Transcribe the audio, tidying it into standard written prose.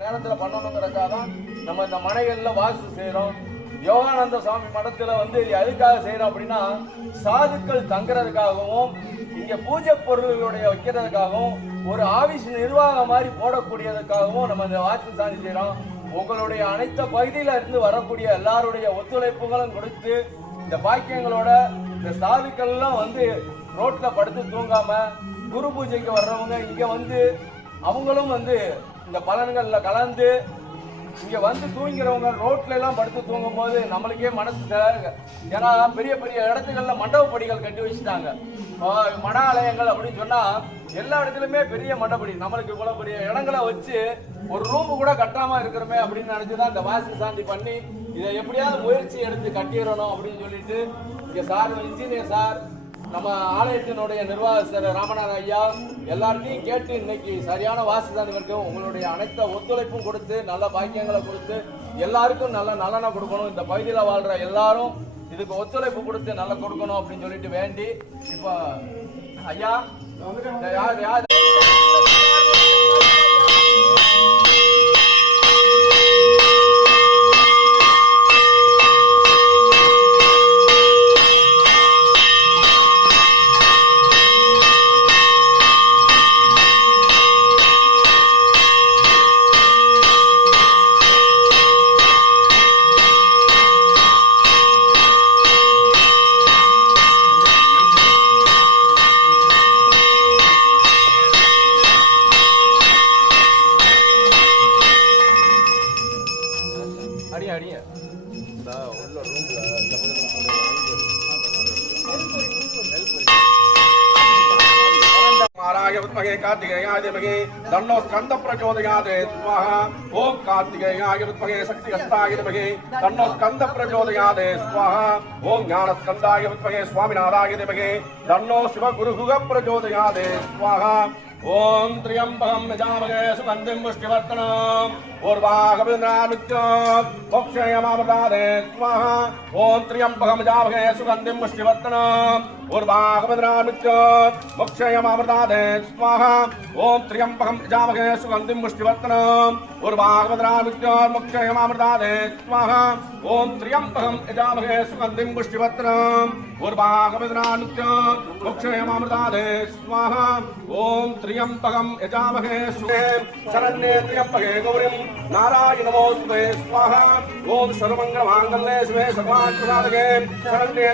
நேரத்துல பண்ணணுங்கிறதுக்காக தான் நம்ம இந்த மனைகள்ல வாசு செய்யறோம். யோகானந்த சுவாமி மடத்துல எதுக்காக செய்யறோம் அப்படின்னா, சாதுக்கள் தங்குறதுக்காகவும் இங்க பூஜை பொருள்களுடைய வைக்கிறதுக்காகவும் ஒரு ஆபீஸ் நிர்வாகம் மாதிரி போடக்கூடியதுக்காகவும் நம்ம இந்த வாசு சாந்தி செய்யறோம். உங்களுடைய அனைத்து பகுதியில இருந்து வரக்கூடிய எல்லாருடைய ஒத்துழைப்புகளும் கொடுத்து இந்த பாக்கியங்களோட இந்த சாதுக்கள்லாம் ரோட்ல படுத்து தூங்காம குரு பூஜைக்கு வர்றவங்க இங்க அவங்களும் இந்த பலன்கள்ல கலந்து இங்க தூங்கிறவங்க ரோட்ல எல்லாம் படுத்து தூங்கும் போது நம்மளுக்கே மனசு, ஏன்னா பெரிய பெரிய இடத்துகள்ல மண்டபப்படிகள் கட்டி வச்சுட்டாங்க. மட ஆலயங்கள் அப்படின்னு சொன்னா எல்லா இடத்துலயுமே பெரிய மண்டபடி, நம்மளுக்கு இவ்வளவு பெரிய இடங்களை வச்சு ஒரு ரூம் கூட கட்டாம இருக்கிறோமே அப்படின்னு நினைச்சுதான் இந்த வாசி சாந்தி பண்ணி இதை எப்படியாவது முயற்சி எடுத்து கட்டிடணும் அப்படின்னு சொல்லிட்டு இங்க சார், இன்ஜினியர் சார், நம்ம ஆலயத்தினுடைய நிர்வாகஸ்தர் ராமநாத ஐயா எல்லார்ட்டையும் கேட்டு இன்னைக்கு சரியான வாசிதான் வரைக்கும் உங்களுடைய அனைத்து ஒத்துழைப்பும் கொடுத்து நல்ல பாக்கியங்களை கொடுத்து எல்லாருக்கும் நல்ல நலனை கொடுக்கணும். இந்த பகுதியில் வாழ்ற எல்லாரும் இதுக்கு ஒத்துழைப்பு கொடுத்து நல்லா கொடுக்கணும் அப்படின்னு சொல்லிட்டு வேண்டி இப்போ ஐயா யார் யார் कार्तिकेयाय विद्महे तन्नो स्कंद प्रचोदयात् स्वाहा। ओम कार्तिकेयाय विद्महे शक्तिहस्ताय विद्महे तन्नो स्कंद प्रचोदयात् स्वाहा। ओम ज्ञानस्कंदाय विद्महे स्वामिनाथाय विद्महे तन्नो शिवगुरुः प्रचोदयात् स्वाहा। ओम त्र्यंबकं यजामहे सुगंधिं पुष्टिवर्धनम् उर्वारुकमिन्द्रामित्यं मोक्षयमामृतादे स्वाहा। ओम त्र्यंबकं यजामहे सुगंधिं पुष्टिवर्धनम् उर्वारुकमिन्द्रामित्यं मोक्षयमामृतादे स्वाहा। ओम त्र्यंबकं यजामहे सुगंधिं पुष्टिवर्धनम् उर्वारुकमिन्द्रामित्यं मोक्षयमामृतादे स्वाहा। ओम त्र्यंबकं यजामहे सुगंधिं पुष्टिवर्धनम् उर्वारुकमिन्द्रामित्यं मोक्षयमामृतादे स्वाहा। ओम त्र्यंबकं यजामहे शरण्ये त्र्यंबके गौरीं नारायण नमोस्तुते स्वाहा। ओम सर्वमंगलमांगल्ये शिवे सर्वार्थसाधके शरण्ये